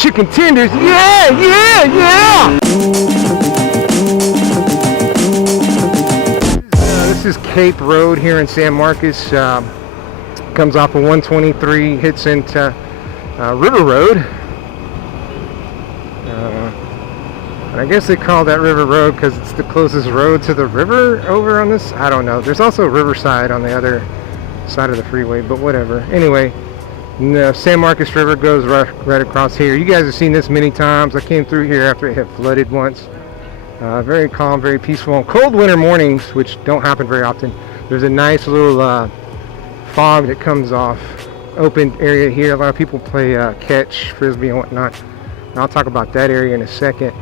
chicken tenders. Yeah, yeah, yeah. This is Cape Road here in San Marcos. Comes off of 123, hits into River Road. I guess they call that River Road because it's the closest road to the river over on this. I don't know. There's also Riverside on the other side of the freeway, but whatever. Anyway, the San Marcos River goes right across here. You guys have seen this many times. I came through here after it had flooded once. Very calm, very peaceful. On cold winter mornings, which don't happen very often, there's a nice little fog that comes off. Open area here. A lot of people play catch, frisbee, and whatnot. And I'll talk about that area in a second.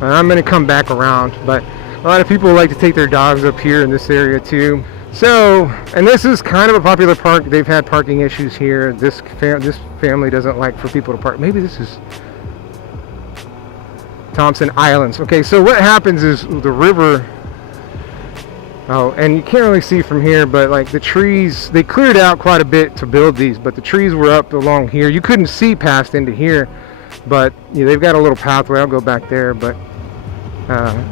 I'm going to come back around, but a lot of people like to take their dogs up here in this area too. So, and this is kind of a popular park. They've had parking issues here. This family doesn't like for people to park. Maybe this is Thompson Islands. Okay, so what happens is the river, oh, and you can't really see from here, but like the trees, they cleared out quite a bit to build these, but the trees were up along here. You couldn't see past into here, but you know, they've got a little pathway. I'll go back there, but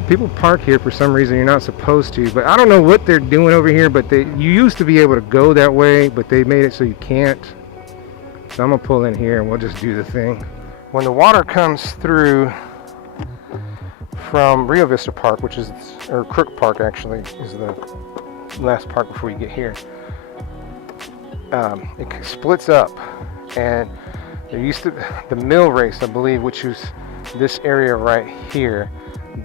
people park here for some reason. You're not supposed to, but I don't know what they're doing over here, but you used to be able to go that way, but they made it so you can't. So I'm gonna pull in here and we'll just do the thing. When the water comes through from Rio Vista Park, which is, or Crook Park actually, is the last park before you get here, it splits up, and there used to, the mill race, I believe, which is this area right here.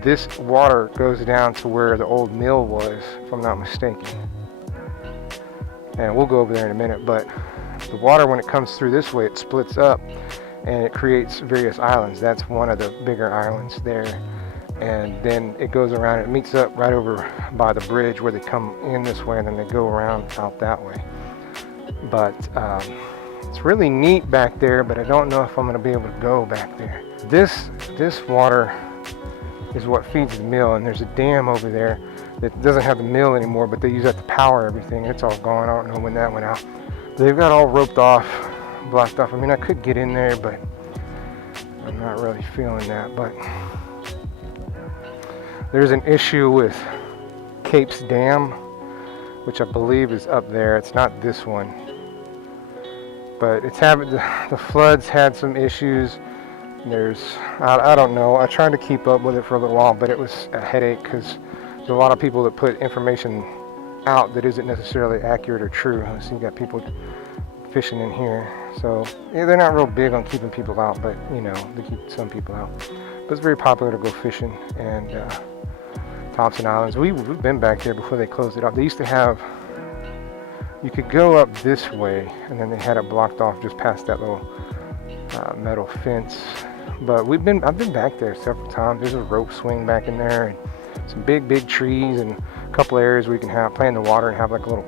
This water goes down to where the old mill was, if I'm not mistaken. And we'll go over there in a minute, but the water, when it comes through this way, it splits up and it creates various islands. That's one of the bigger islands there. And then it goes around, it meets up right over by the bridge where they come in this way and then they go around out that way. But it's really neat back there, but I don't know if I'm going to be able to go back there. This water is what feeds the mill, and there's a dam over there that doesn't have the mill anymore, but they use that to power everything. It's all gone. I don't know when that went out. They've got all roped off, blocked off. I mean, I could get in there, but I'm not really feeling that. But there's an issue with Cape's Dam, which I believe is up there. It's not this one, but it's having the floods had some issues. There's, I don't know, I tried to keep up with it for a little while, but it was a headache because there's a lot of people that put information out that isn't necessarily accurate or true. So you got people fishing in here. So yeah, they're not real big on keeping people out, but you know, they keep some people out. But it's very popular to go fishing. And Thompson Islands, we've been back there before they closed it up. They used to have, you could go up this way, and then they had it blocked off just past that little metal fence. But I've been back there several times. There's a rope swing back in there, and some big trees, and a couple areas where you can play in the water and have like a little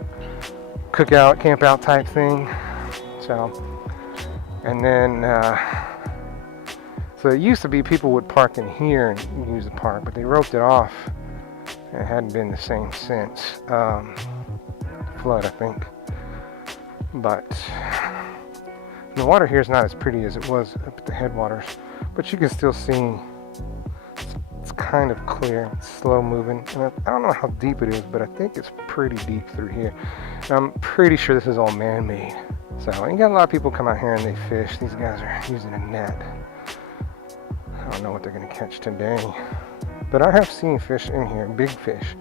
cookout, camp out type thing. So, and then so it used to be people would park in here and use the park, but they roped it off, and it hadn't been the same since flood, I think. But the water here is not as pretty as it was up at the headwaters, but you can still see it's kind of clear. It's slow moving. And I don't know how deep it is, but I think it's pretty deep through here. And I'm pretty sure this is all man-made. So you got a lot of people come out here and they fish. These guys are using a net. I don't know what they're going to catch today, but I have seen fish in here, big fish.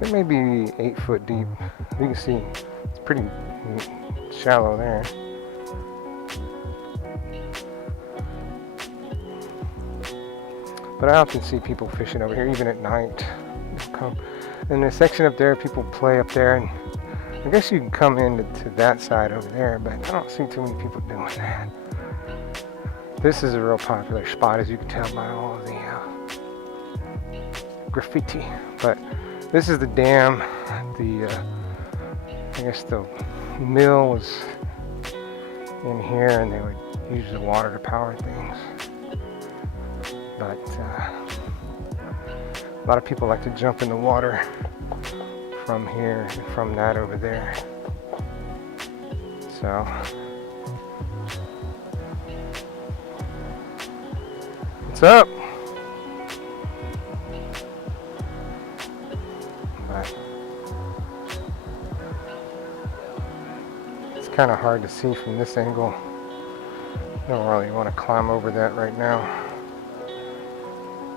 They may be 8 foot deep. You can see it's pretty shallow there. But I often see people fishing over here, even at night. Come in the section up there, people play up there, and I guess you can come into that side over there, but I don't see too many people doing that. This is a real popular spot, as you can tell by all of the graffiti. But this is the dam. I guess the mill was in here, and they would use the water to power things. But a lot of people like to jump in the water from here and from that over there. So What's up? But it's kind of hard to see from this angle. Don't really want to climb over that right now.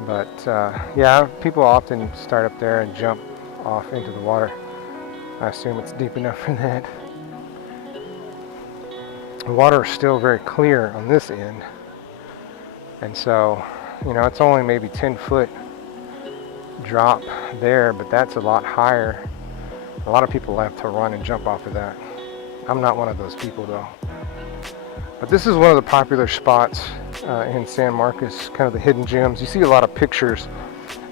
But yeah, people often start up there and jump off into the water. I assume it's deep enough for that. The water is still very clear on this end. And so, you know, it's only maybe 10-foot drop there, but that's a lot higher. A lot of people have to run and jump off of that. I'm not one of those people though. But this is one of the popular spots in San Marcos, kind of the hidden gems. You see a lot of pictures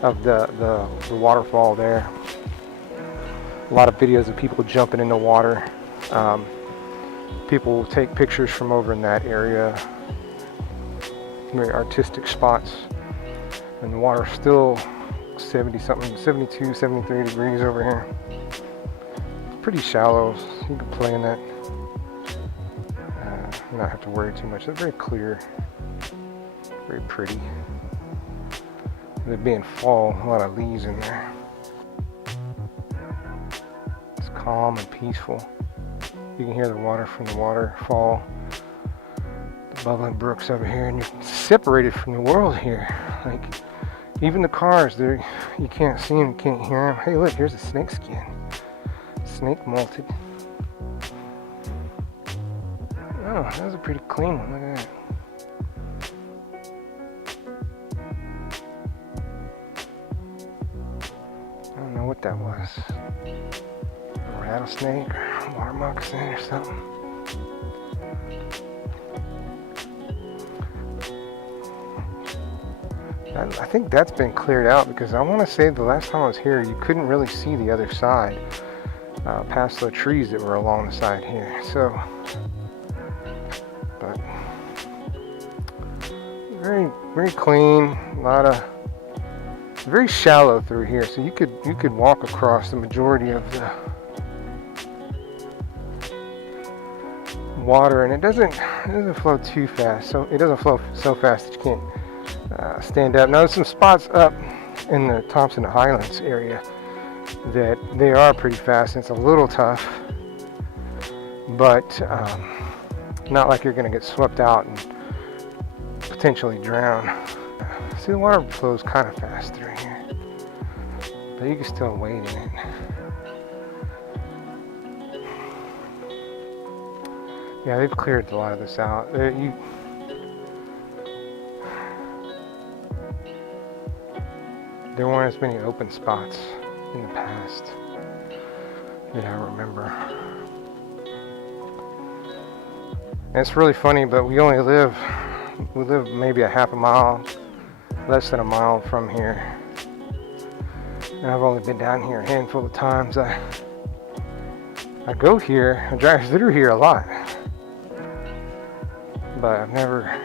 of the waterfall there. A lot of videos of people jumping in the water. People take pictures from over in that area. Very artistic spots. And the water's still 70 something, 72, 73 degrees over here. It's pretty shallow, so you can play in that. Not have to worry too much. It's very clear, very pretty. With it being fall, a lot of leaves in there. It's calm and peaceful. You can hear the water from the waterfall, the bubbling brooks over here, and you're separated from the world here. Like, even the cars, you can't see them, you can't hear them. Hey, look, here's a snake skin. Snake molted. Oh, that was a pretty clean one. Look at that. I don't know what that was. A rattlesnake or water moccasin or something. I think that's been cleared out because I want to say the last time I was here, you couldn't really see the other side past the trees that were along the side here. So. But very, very clean. A lot of very shallow through here, so you could walk across the majority of the water, and it doesn't flow too fast. So it doesn't flow so fast that you can't stand up. Now there's some spots up in the Thompson Highlands area that they are pretty fast, and it's a little tough, but. Not like you're going to get swept out and potentially drown. See, the water flows kind of fast through here, but you can still wade in it. Yeah, they've cleared a lot of this out. There weren't as many open spots in the past that I remember. And it's really funny, but we live maybe a half a mile, less than a mile from here. And I've only been down here a handful of times. I go here, I drive through here a lot, but I've never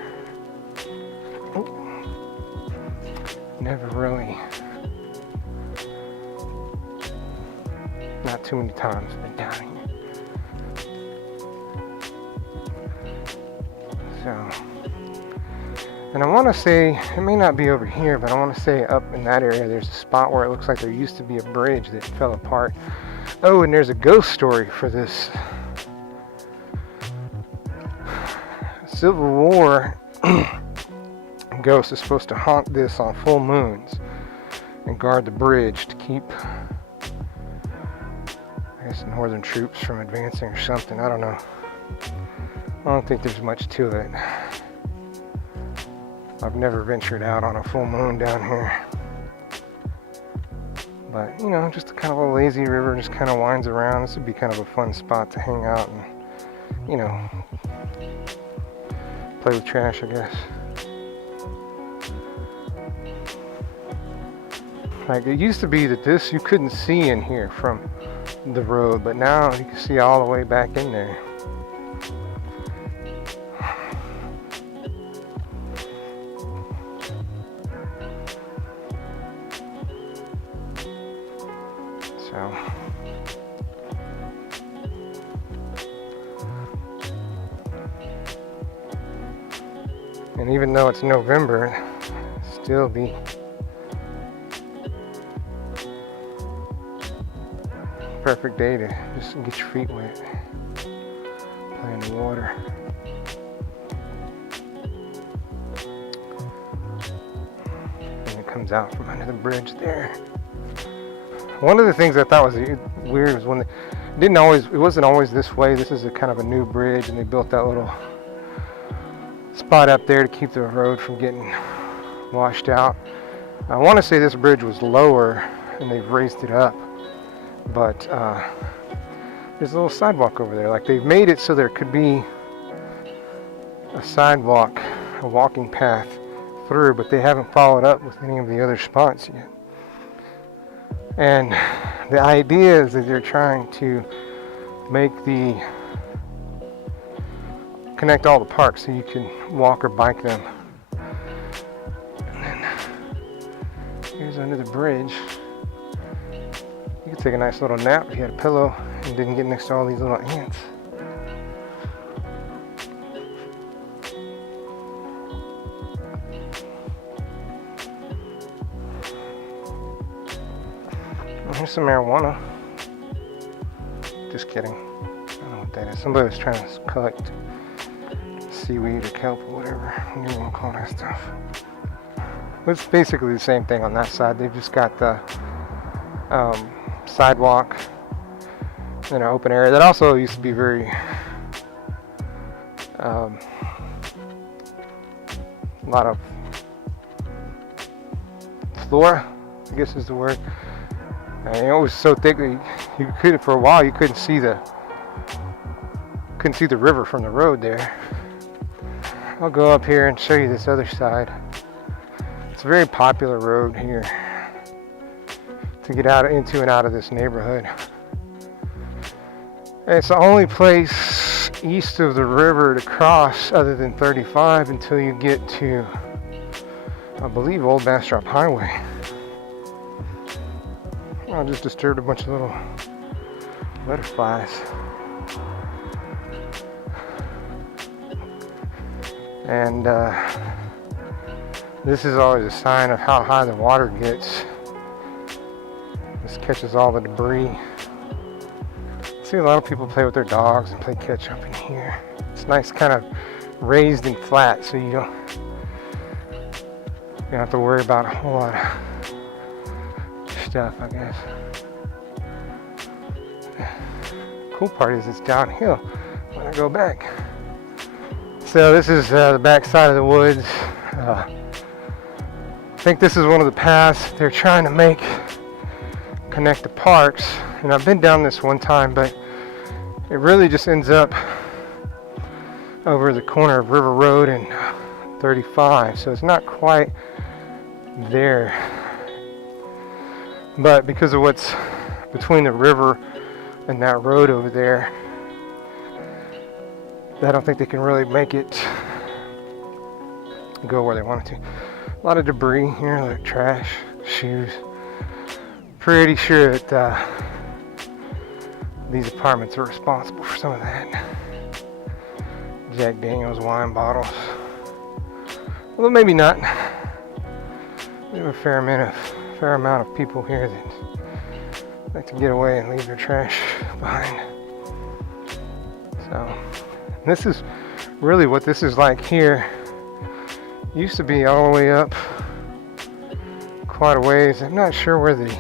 really, not too many times been down here. So, and I want to say, it may not be over here, but I want to say up in that area, there's a spot where it looks like there used to be a bridge that fell apart. Oh, and there's a ghost story for this. Civil War ghost is supposed to haunt this on full moons and guard the bridge to keep, I guess, northern troops from advancing or something. I don't know. I don't think there's much to it. I've never ventured out on a full moon down here. But, you know, just kind of a lazy river, just kind of winds around. This would be kind of a fun spot to hang out and, you know, play with trash, I guess. Like, it used to be that you couldn't see in here from the road, but now you can see all the way back in there. So, and even though it's November, still be perfect day to just get your feet wet, play in the water. And it comes out from under the bridge there. One of the things I thought was weird was when it wasn't always this way. This is a kind of a new bridge, and they built that little spot up there to keep the road from getting washed out. I want to say this bridge was lower and they've raised it up, but there's a little sidewalk over there. Like, they've made it so there could be a sidewalk, a walking path through, but they haven't followed up with any of the other spots yet. And the idea is that they're trying to connect all the parks so you can walk or bike them. And then here's under the bridge. You could take a nice little nap if you had a pillow and didn't get next to all these little ants. Here's some marijuana. Just kidding. I don't know what that is. Somebody was trying to collect seaweed or kelp or whatever you want to call that stuff. But it's basically the same thing on that side. They've just got the sidewalk and an open area that also used to be very a lot of flora, I guess is the word. And it was so thick that you couldn't, for a while, you couldn't see the river from the road there. I'll go up here and show you this other side. It's a very popular road here to get into and out of this neighborhood. And it's the only place east of the river to cross other than 35 until you get to, I believe, Old Bastrop Highway. I just disturbed a bunch of little butterflies. And this is always a sign of how high the water gets. This catches all the debris. I see a lot of people play with their dogs and play catch up in here. It's nice, kind of raised and flat, so you don't have to worry about a whole lot of stuff, I guess. Cool part is it's downhill when I go back. So this is the back side of the woods. I think this is one of the paths they're trying to connect the parks. And I've been down this one time, but it really just ends up over the corner of River Road and 35. So it's not quite there. But because of what's between the river and that road over there, I don't think they can really make it go where they want it to. A lot of debris here, like trash, shoes. Pretty sure that these apartments are responsible for some of that. Jack Daniels wine bottles. Well, maybe not. We have a fair amount of people here that like to get away and leave their trash behind. So this is really what this is like here. It used to be all the way up quite a ways. I'm not sure where the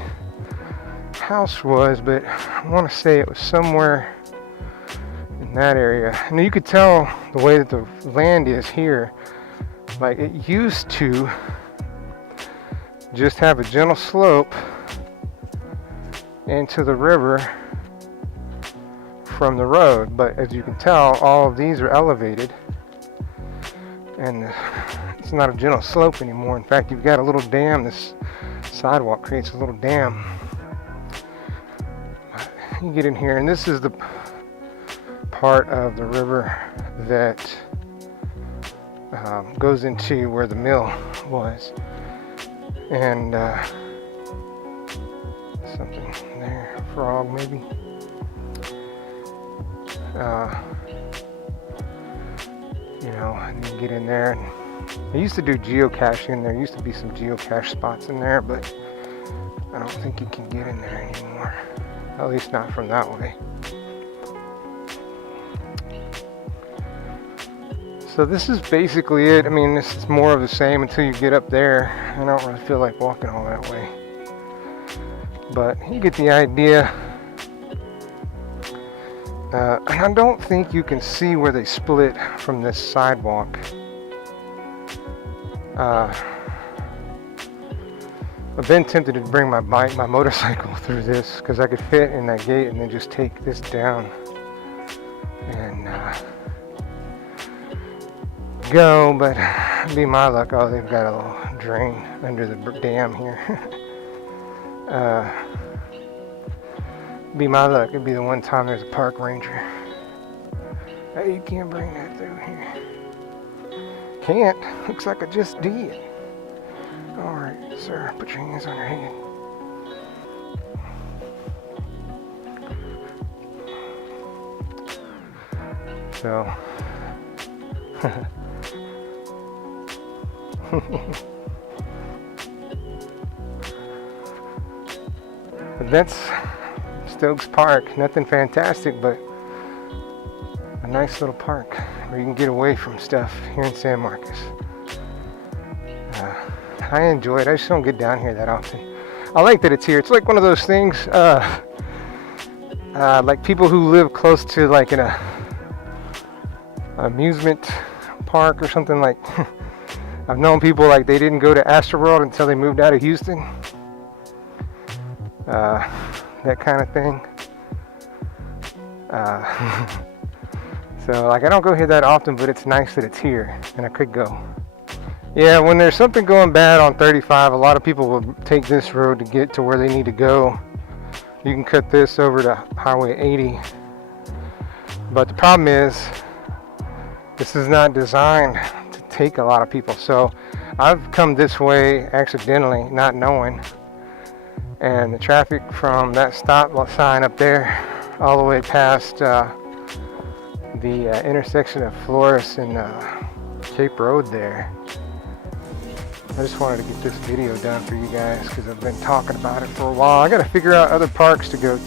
house was, but I want to say it was somewhere in that area. And you could tell the way that the land is here. Like, it used to just have a gentle slope into the river from the road, but as you can tell, all of these are elevated and it's not a gentle slope anymore. In fact, you've got a little dam. This sidewalk creates a little dam. You get in here, and this is the part of the river that goes into where the mill was. And something there, a frog maybe. And you get in there and I used to do geocaching. There used to be some geocache spots in there, but I don't think you can get in there anymore. At least not from that way. So this is basically it. I mean, this is more of the same until you get up there. I don't really feel like walking all that way. But you get the idea. And I don't think you can see where they split from this sidewalk. I've been tempted to bring my motorcycle through this because I could fit in that gate and then just take this down and go, but it'd be my luck. Oh, they've got a little drain under the dam here. Be my luck. It'd be the one time there's a park ranger. Hey, you can't bring that through here. Can't. Looks like I just did. All right, sir. Put your hands on your head. So. That's Stokes Park. Nothing fantastic, but a nice little park where you can get away from stuff here in San Marcos. I enjoy it. I just don't get down here that often. I like that it's here. It's like one of those things, like people who live close to like an amusement park or something. Like I've known people like they didn't go to Astroworld until they moved out of Houston. That kind of thing. So like I don't go here that often, but it's nice that it's here and I could go. Yeah, when there's something going bad on 35, a lot of people will take this road to get to where they need to go. You can cut this over to Highway 80. But the problem is, this is not designed to take a lot of people. So I've come this way accidentally, not knowing. And the traffic from that stop sign up there all the way past the intersection of Flores and Cape Road there. I just wanted to get this video done for you guys because I've been talking about it for a while. I got to figure out other parks to go to.